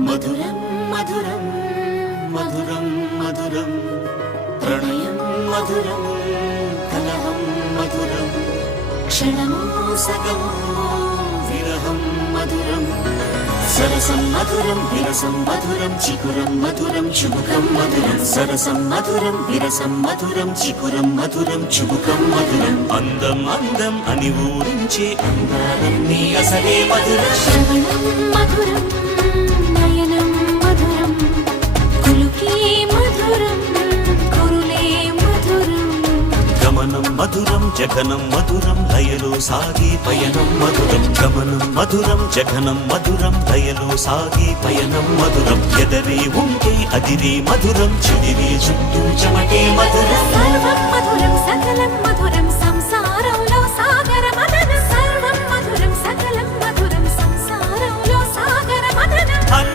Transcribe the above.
మధురం మధురం మధురం మధురం ప్రణయం మధురం కలహం మధురం క్షణము సగము విరహం మధురం సరసం మధురం విరసం మధురం చికురం మధురం చుబుకం మధురం సరసం మధురం విరసం మధురం చికురం మధురం చుబుకం మధురం అందం అందం అని ఊరించే అందాలన్నీ అసలే మధురం శ్రవణం మధురం నయనం మధురం కులుకే మధురం కురులే మధురం గమనం మధురం జగనం మధురం లయలో సాగి పయనం మధురం గమనం మధురం జగనం మధురం లయలో సాగి పయనం మధురం ఎదరే ఉంటే అదిరే మధురం చెదిరే చుట్టూ చెమటే మధురం సర్వం మధురం సకలం మధురం